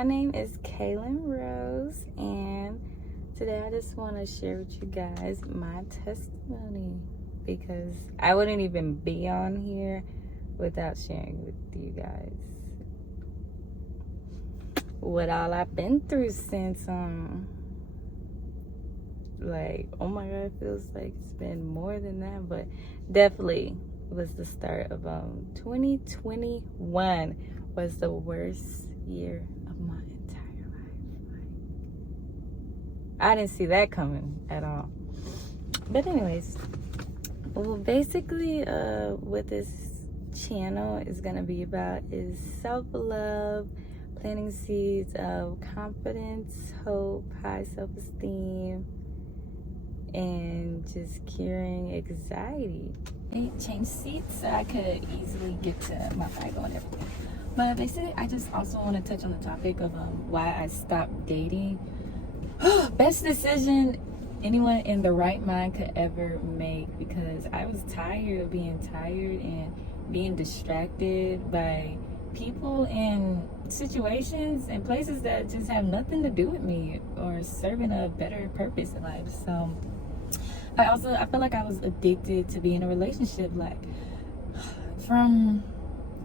My name is Kaylin Rose, and today I just want to share with you guys my testimony because I wouldn't even be on here without sharing with you guys what all I've been through since like, oh my god, it feels like it's been more than that, but definitely was the start of 2021 was the worst year of my entire life. Like, I didn't see that coming at all. But anyways, well, basically what this channel is gonna be about is self-love, planting seeds of confidence, hope, high self-esteem, and just curing anxiety. They changed seats so I could easily get to my Bible and everything. But basically, I just also want to touch on the topic of why I stopped dating. Best decision anyone in the right mind could ever make, because I was tired of being tired and being distracted by people and situations and places that just have nothing to do with me or serving a better purpose in life. So I feel like I was addicted to being in a relationship, like from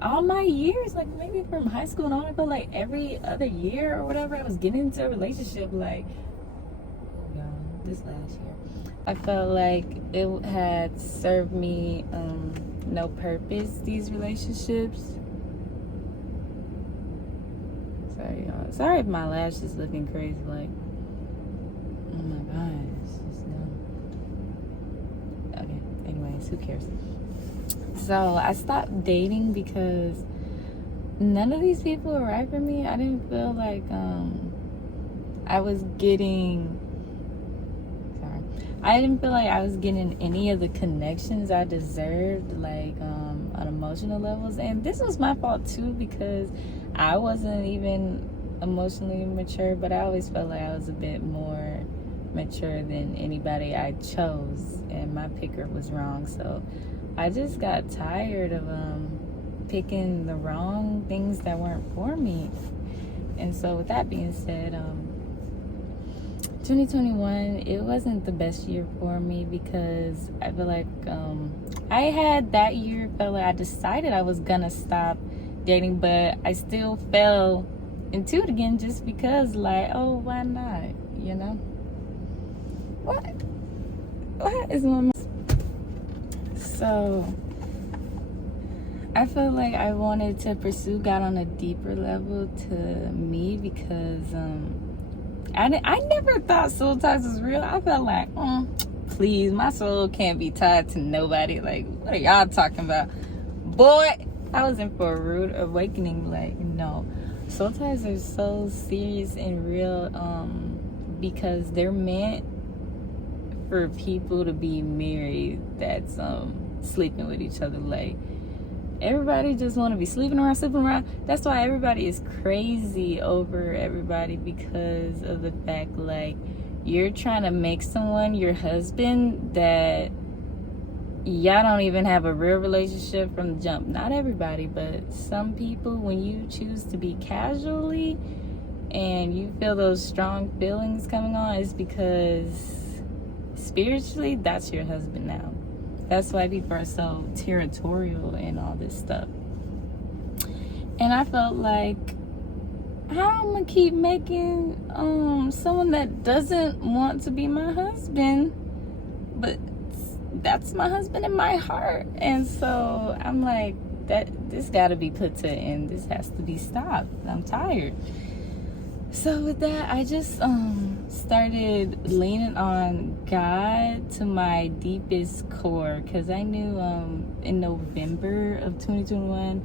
all my years, like maybe from high school and on. I felt like every other year or whatever I was getting into a relationship, like this last year I felt like it had served me no purpose, these relationships. Sorry y'all, sorry if my lash is looking crazy, like, oh my god, it's just dumb. Okay, anyways, who cares? So I stopped dating because none of these people were right for me. I didn't feel like I didn't feel like I was getting any of the connections I deserved, like on emotional levels. And this was my fault too, because I wasn't even emotionally mature, but I always felt like I was a bit more mature than anybody I chose, and my picker was wrong. So I just got tired of picking the wrong things that weren't for me. And so with that being said, 2021, it wasn't the best year for me, because I feel like I had that year, felt like I decided I was gonna stop dating, but I still fell into it again just because, like, oh, why not, you know? What is my... So I felt like I wanted to pursue God on a deeper level to me, because I never thought soul ties was real. I felt like, please, my soul can't be tied to nobody. Like, what are y'all talking about? Boy, I was in for a rude awakening. Like, no, soul ties are so serious and real, because they're meant for people to be married that's sleeping with each other. Like, everybody just want to be sleeping around. That's why everybody is crazy over everybody, because of the fact, like, you're trying to make someone your husband that y'all don't even have a real relationship from the jump. Not everybody, but some people, when you choose to be casually and you feel those strong feelings coming on, it's because spiritually that's your husband now. That's why people are so territorial and all this stuff. And I felt like, how am I gonna keep making someone that doesn't want to be my husband, but that's my husband in my heart? And so I'm like, this gotta be put to an end. This has to be stopped. I'm tired. So with that, I just started leaning on God to my deepest core, because I knew in November of 2021,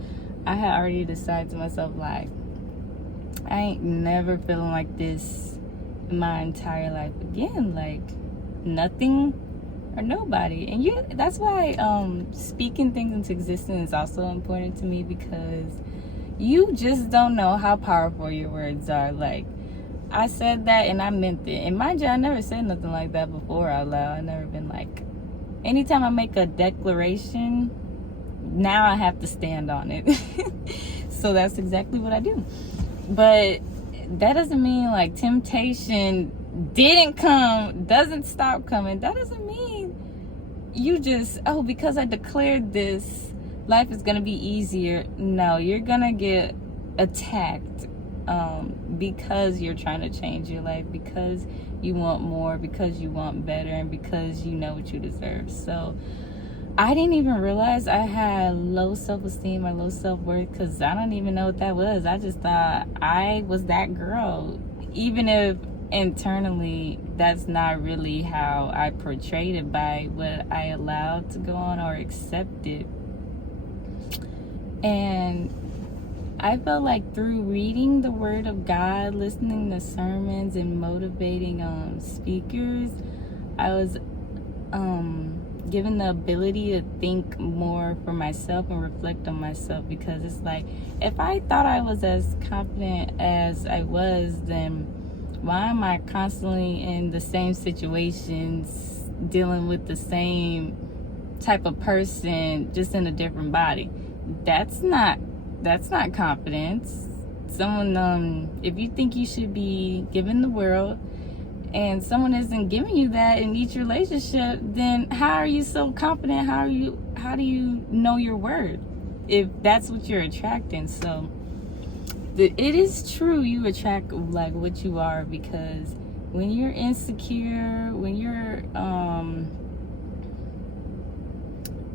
I had already decided to myself, like, I ain't never feeling like this in my entire life again. Like, nothing or nobody. And that's why speaking things into existence is also important to me, because you just don't know how powerful your words are. Like, I said that and I meant it. And mind you, I never said nothing like that before out loud. I never been like, anytime I make a declaration, now I have to stand on it. So that's exactly what I do. But that doesn't mean like temptation didn't come, doesn't stop coming. That doesn't mean you just, oh, because I declared this, life is gonna be easier. No, you're gonna get attacked because you're trying to change your life, because you want more, because you want better, and because you know what you deserve. So I didn't even realize I had low self-esteem or low self-worth, because I don't even know what that was. I just thought I was that girl, even if internally that's not really how I portrayed it by what I allowed to go on or accepted. And I felt like through reading the Word of God, listening to sermons, and motivating speakers, I was given the ability to think more for myself and reflect on myself. Because it's like, if I thought I was as confident as I was, then why am I constantly in the same situations, dealing with the same type of person, just in a different body? That's not confidence. Someone, if you think you should be given the world and someone isn't giving you that in each relationship, then how are you so confident? How do you know your worth if that's what you're attracting? So it is true, you attract like what you are, because when you're insecure, when you're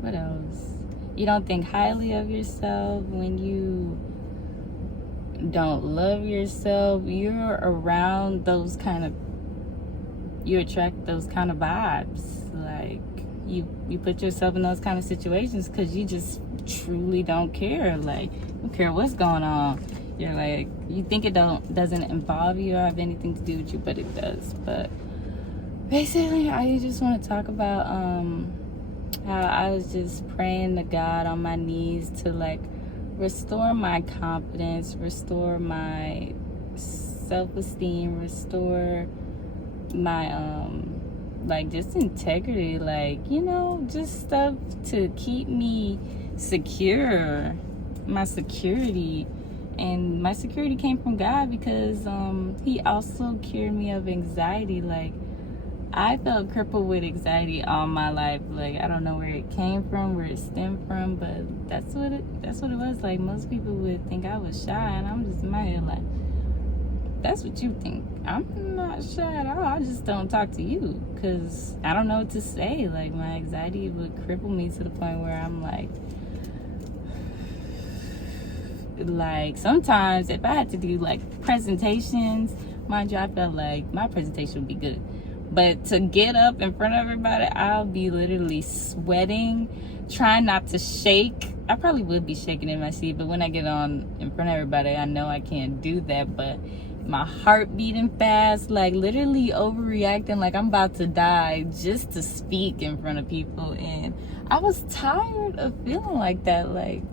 what else? You don't think highly of yourself, when you don't love yourself, you're around those kind of, you attract those kind of vibes. Like you put yourself in those kind of situations because you just truly don't care. Like, you don't care what's going on. You're like, you think it doesn't involve you or have anything to do with you, but it does. But basically, I just want to talk about how I was just praying to God on my knees to like restore my confidence, restore my self-esteem, restore my like just integrity, like, you know, just stuff to keep me secure, my security. And my security came from God, because he also cured me of anxiety. Like, I felt crippled with anxiety all my life. Like, I don't know where it came from, where it stemmed from, but that's what it was. Like, most people would think I was shy, and I'm just in my head like, that's what you think. I'm not shy at all. I just don't talk to you because I don't know what to say. Like, my anxiety would cripple me to the point where I'm like sometimes if I had to do like presentations, mind you, I felt like my presentation would be good, but to get up in front of everybody, I'll be literally sweating, trying not to shake. I probably would be shaking in my seat, but when I get on in front of everybody, I know I can't do that. But my heart beating fast, like literally overreacting, like I'm about to die just to speak in front of people. And I was tired of feeling like that. Like,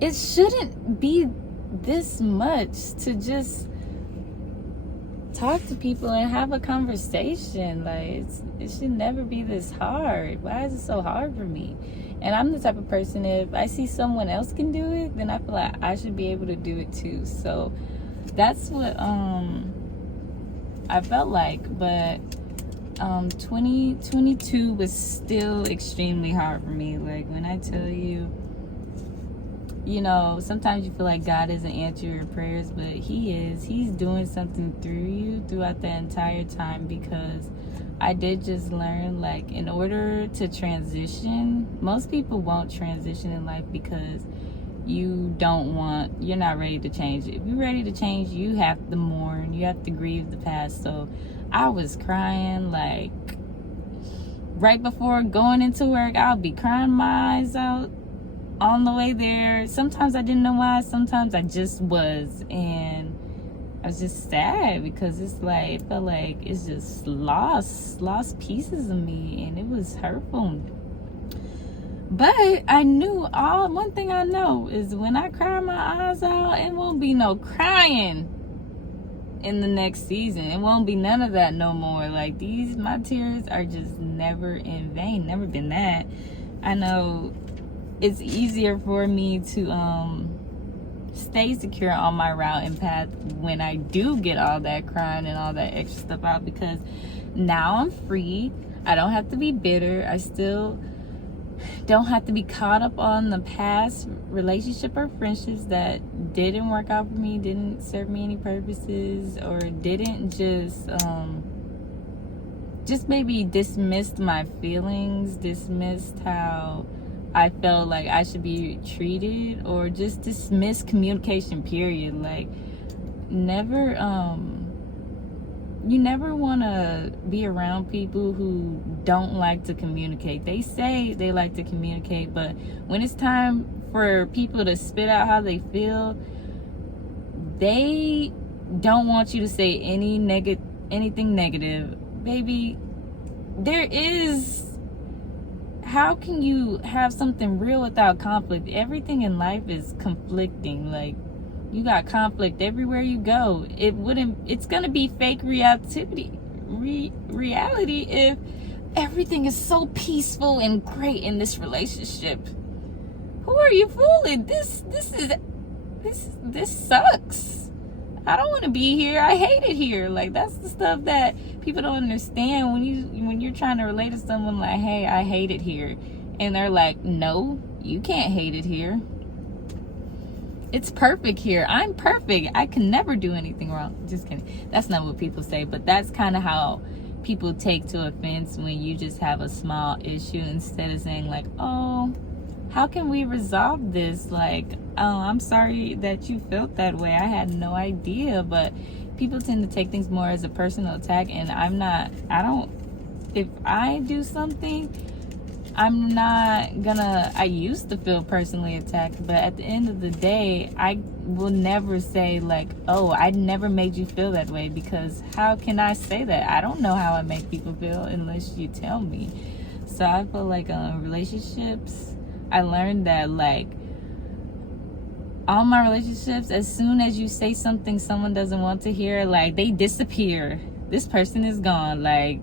it shouldn't be this much to just talk to people and have a conversation. Like, it should never be this hard. Why is it so hard for me? And I'm the type of person, if I see someone else can do it, then I feel like I should be able to do it too. So that's what I felt like. But 2022 was still extremely hard for me. Like, when I tell you, you know, sometimes you feel like God isn't answering your prayers, but he is. He's doing something through you throughout the entire time, because I did just learn, like, in order to transition, most people won't transition in life because you're not ready to change. If you're ready to change, you have to mourn, you have to grieve the past. So I was crying, like, right before going into work, I'll be crying my eyes out on the way there. Sometimes I didn't know why, sometimes I just was, and I was just sad because it's like, it felt like it's just lost pieces of me, and it was hurtful. But I knew, one thing I know is when I cry my eyes out, it won't be no crying in the next season. It won't be none of that no more. Like, my tears are just never in vain, never been that. I know it's easier for me to stay secure on my route and path when I do get all that crying and all that extra stuff out, because now I'm free. I don't have to be bitter. I still don't have to be caught up on the past relationship or friendships that didn't work out for me, didn't serve me any purposes, or didn't just maybe dismissed my feelings, dismissed how I felt like I should be treated, or just dismiss communication, period. Like, never, you never want to be around people who don't like to communicate. They say they like to communicate, but when it's time for people to spit out how they feel, they don't want you to say anything negative. Baby, how can you have something real without conflict? Everything in life is conflicting. Like, you got conflict everywhere you go. It's gonna be fake reality if everything is so peaceful and great in this relationship. Who are you fooling? This sucks. I don't want to be here. I hate it here. Like, that's the stuff that people don't understand when you're trying to relate to someone. Like, hey, I hate it here, and they're like, no, you can't hate it here. It's perfect here. I'm perfect. I can never do anything wrong. Just kidding. That's not what people say, but that's kind of how people take to offense when you just have a small issue, instead of saying like, oh, how can we resolve this? Like, oh, I'm sorry that you felt that way. I had no idea. But people tend to take things more as a personal attack, and if I do something, I used to feel personally attacked, but at the end of the day, I will never say like, oh, I never made you feel that way, because how can I say that? I don't know how I make people feel unless you tell me. So I feel like relationships, I learned that like all my relationships, as soon as you say something someone doesn't want to hear, like, they disappear. This person is gone. Like,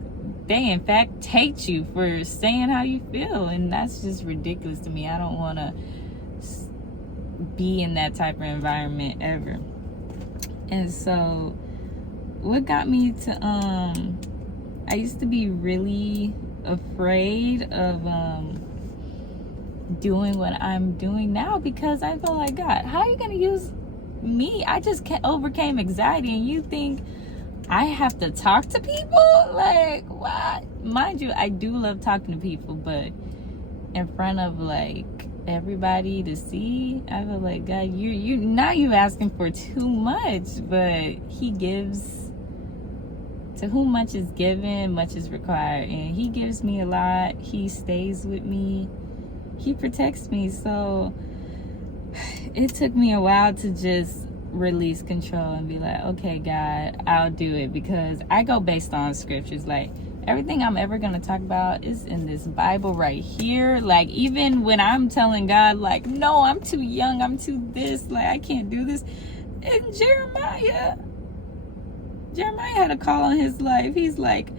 they in fact hate you for saying how you feel, and that's just ridiculous to me. I don't want to be in that type of environment ever. And so what got me to I used to be really afraid of doing what I'm doing now, because I feel like, God, how are you gonna use me? I just overcame anxiety, and you think I have to talk to people? Like, what? Mind you, I do love talking to people, but in front of like everybody to see, I feel like, God, you now you asking for too much. But He gives. To whom much is given, much is required, and He gives me a lot. He stays with me. He protects me. So it took me a while to just release control and be like, okay, God, I'll do it, because I go based on scriptures. Like, everything I'm ever going to talk about is in this Bible right here. Like, even when I'm telling God, like, no, I'm too young, I'm too this, like, I can't do this. And Jeremiah had a call on his life. He's like,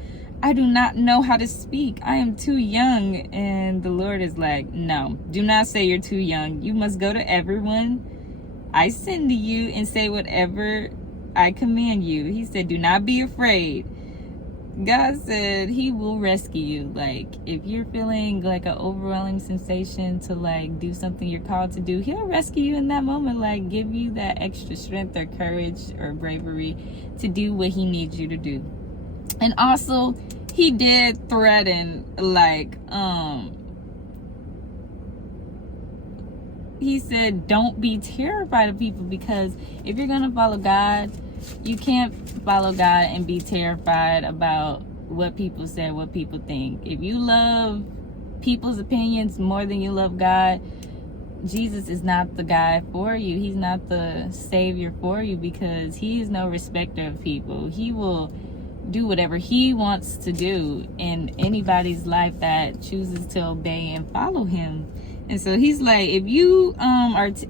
I do not know how to speak. I am too young. And the Lord is like, no, do not say you're too young. You must go to everyone I send to you and say whatever I command you. He said, do not be afraid. God said He will rescue you. Like, if you're feeling like an overwhelming sensation to like do something you're called to do, He'll rescue you in that moment. Like, give you that extra strength or courage or bravery to do what He needs you to do. And also, He did threaten, like, He said, don't be terrified of people, because if you're going to follow God, you can't follow God and be terrified about what people say, what people think. If you love people's opinions more than you love God, Jesus is not the guy for you. He's not the Savior for you, because He is no respecter of people. He will do whatever He wants to do in anybody's life that chooses to obey and follow Him. And so He's like, if you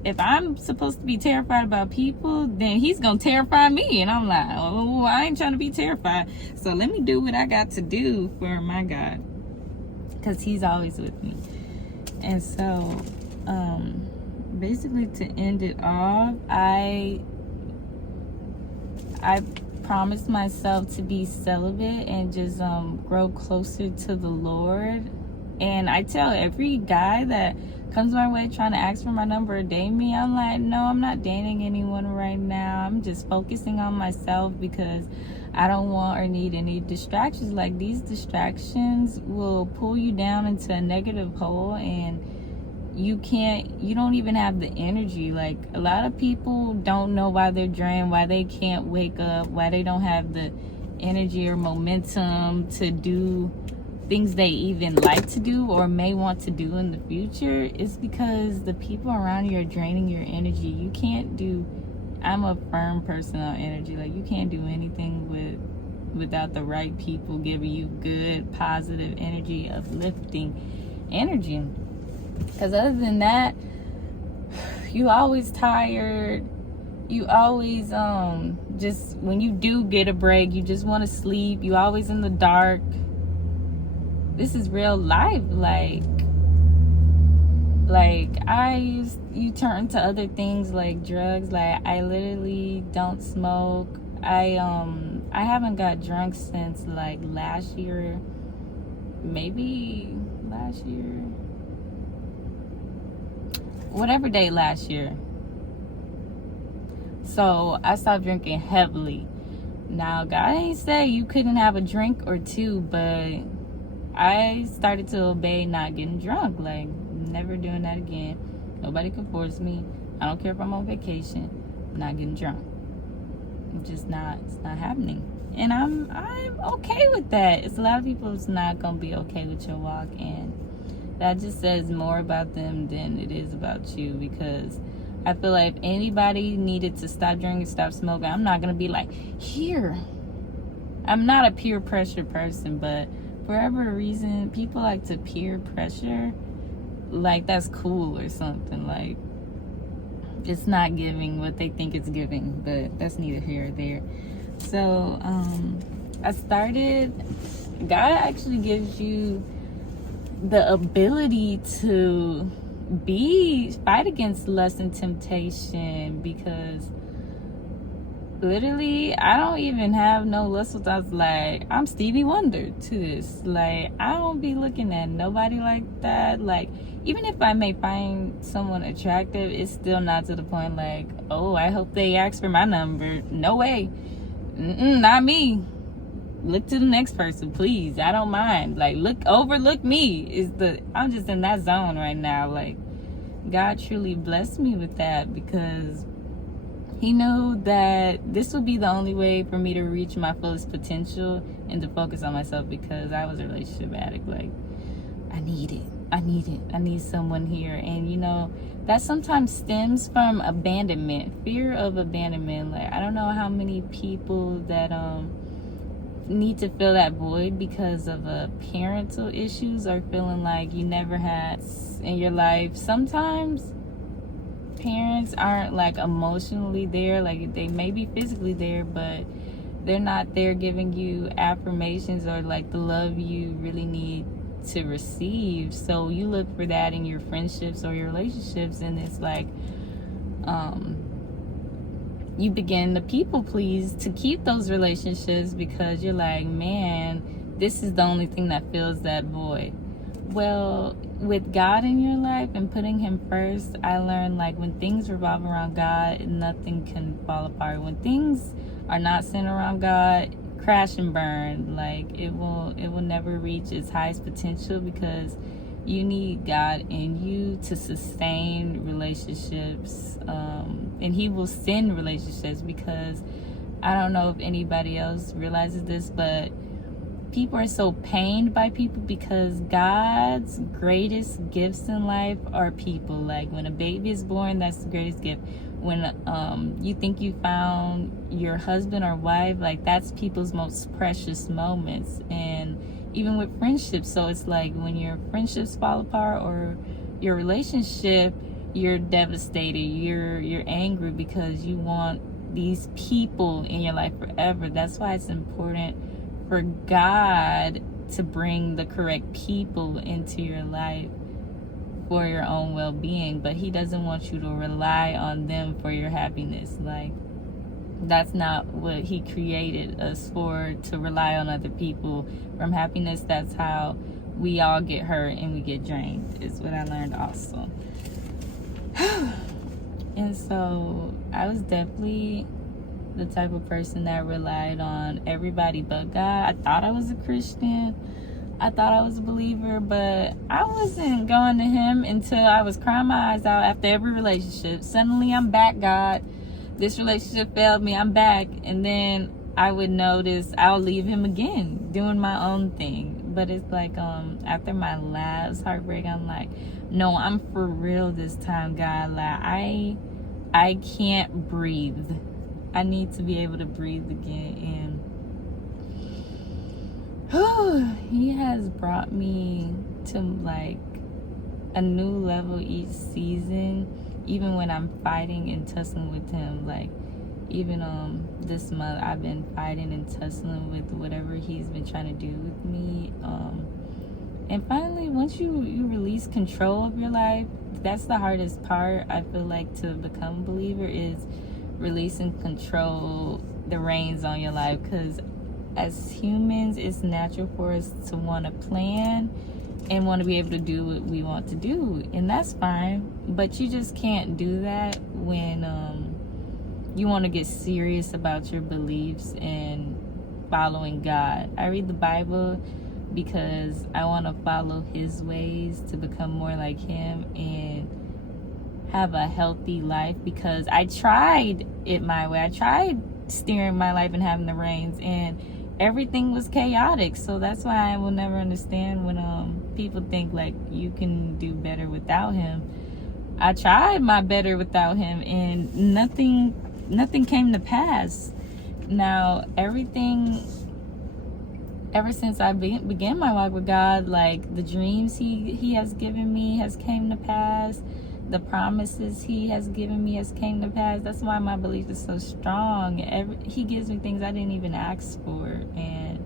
if I'm supposed to be terrified about people, then He's gonna terrify me. And I'm like, oh, I ain't trying to be terrified. So let me do what I got to do for my God, because He's always with me. And so basically to end it off, I promised myself to be celibate and just grow closer to the Lord. And I tell every guy that comes my way trying to ask for my number or date me, I'm like, no, I'm not dating anyone right now. I'm just focusing on myself because I don't want or need any distractions. Like, these distractions will pull you down into a negative hole, and you don't even have the energy. Like, a lot of people don't know why they're drained, why they can't wake up, why they don't have the energy or momentum to do things they even like to do or may want to do in the future. It's because the people around you are draining your energy. You can't do, I'm a firm person on energy. Like, you can't do anything without the right people giving you good, positive energy, uplifting energy. Because other than that, you always tired. You always just, when you do get a break, you just want to sleep. You always in the dark. This is real life. Like you turn to other things like drugs. Like, I literally don't smoke. I haven't got drunk since like last year, maybe last year, whatever day last year. So I stopped drinking heavily. Now, God ain't say you couldn't have a drink or two, but I started to obey not getting drunk. Like, never doing that again. Nobody can force me. I don't care if I'm on vacation. I'm not getting drunk. It's not happening. And I'm okay with that. It's a lot of people who's not gonna be okay with your walk, and that just says more about them than it is about you. Because I feel like if anybody needed to stop drinking, stop smoking, I'm not gonna be like, here. I'm not a peer pressure person, but for whatever reason, people like to peer pressure like that's cool or something. Like, it's not giving what they think it's giving, but that's neither here or there. So God actually gives you the ability to fight against lust and temptation, because literally, I don't even have no lustful thoughts. Like, I'm Stevie Wonder to this. Like, I don't be looking at nobody like that. Like, even if I may find someone attractive, it's still not to the point like, oh, I hope they ask for my number. No way. Not me. Look to the next person, please. I don't mind. Like, overlook me. I'm just in that zone right now. Like, God truly blessed me with that, because He knew that this would be the only way for me to reach my fullest potential and to focus on myself, because I was a relationship addict. Like, I need it. I need someone here. And that sometimes stems from abandonment, fear of abandonment. Like, I don't know how many people that need to fill that void because of parental issues, or feeling like you never had in your life. Sometimes parents aren't like emotionally there. Like, they may be physically there, but they're not there giving you affirmations or like the love you really need to receive. So you look for that in your friendships or your relationships, and it's like you begin to people please to keep those relationships, because you're like, man, this is the only thing that fills that void. Well, with God in your life and putting Him first, I learned, like, when things revolve around God, nothing can fall apart. When things are not centered around God, crash and burn. Like, it will never reach its highest potential, because you need God in you to sustain relationships, and He will send relationships, because I don't know if anybody else realizes this, but people are so pained by people, because God's greatest gifts in life are people. Like, when a baby is born, that's the greatest gift. When you think you found your husband or wife, like, that's people's most precious moments. And even with friendships, so it's like when your friendships fall apart or your relationship, you're devastated, you're angry, because you want these people in your life forever. That's why it's important for God to bring the correct people into your life for your own well-being, but he doesn't want you to rely on them for your happiness. Like, that's not what he created us for, to rely on other people from happiness. That's how we all get hurt and we get drained, is what I learned also. And so I was definitely the type of person that relied on everybody but God. I thought I was a Christian. I thought I was a believer, but I wasn't going to him until I was crying my eyes out after every relationship. Suddenly I'm back, God. This relationship failed me. I'm back. And then I would notice I'll leave him again, doing my own thing. But it's like, after my last heartbreak, I'm like, no, I'm for real this time, God. Like, I can't breathe. I need to be able to breathe again. And he has brought me to like a new level each season, even when I'm fighting and tussling with him. Like, even this month I've been fighting and tussling with whatever he's been trying to do with me. And finally, once you release control of your life, that's the hardest part, I feel like, to become a believer, is releasing control, the reins on your life. Because as humans, it's natural for us to want to plan and want to be able to do what we want to do, and that's fine. But you just can't do that when you want to get serious about your beliefs and following God. I read the Bible because I want to follow his ways to become more like him and have a healthy life, because I tried it my way. I tried steering my life and having the reins, and everything was chaotic. So that's why I will never understand when people think like you can do better without him. I tried my better without him, and nothing came to pass. Now, ever since I began my walk with God, like, the dreams he has given me has came to pass. The promises he has given me has came to pass. That's why my belief is so strong. He gives me things I didn't even ask for, and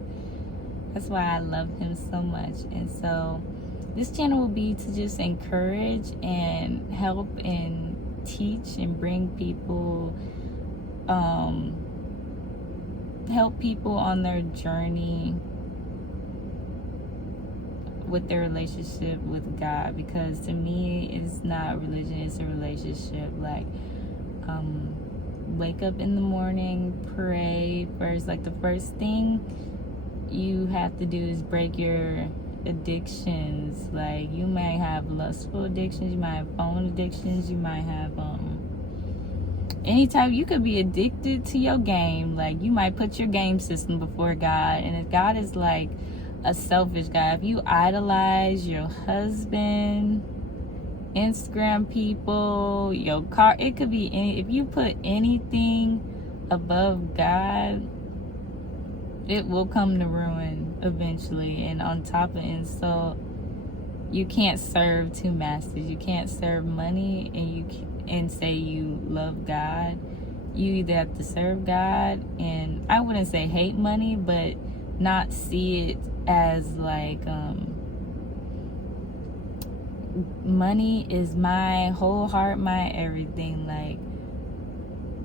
that's why I love him so much. And so this channel will be to just encourage and help and teach and bring people, help people on their journey with their relationship with God. Because to me, it's not religion, it's a relationship. Like, wake up in the morning, pray first. Like, the first thing you have to do is break your addictions. Like, you might have lustful addictions, you might have phone addictions, you might have any type. You could be addicted to your game. Like, you might put your game system before God, and if God is like a selfish guy, if you idolize your husband, Instagram people, your car, it could be any, if you put anything above God, it will come to ruin eventually. And on top of insult, you can't serve two masters. You can't serve money and say you love God. You either have to serve God, and I wouldn't say hate money, but not see it as like money is my whole heart, my everything. Like,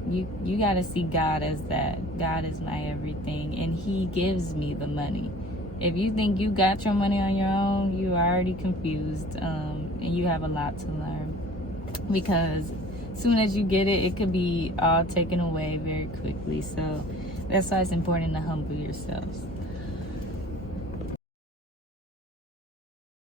you got to see God as that. God is my everything, and he gives me the money. If you think you got your money on your own, you are already confused, and you have a lot to learn, because soon as you get it, it could be all taken away very quickly. So that's why it's important to humble yourselves.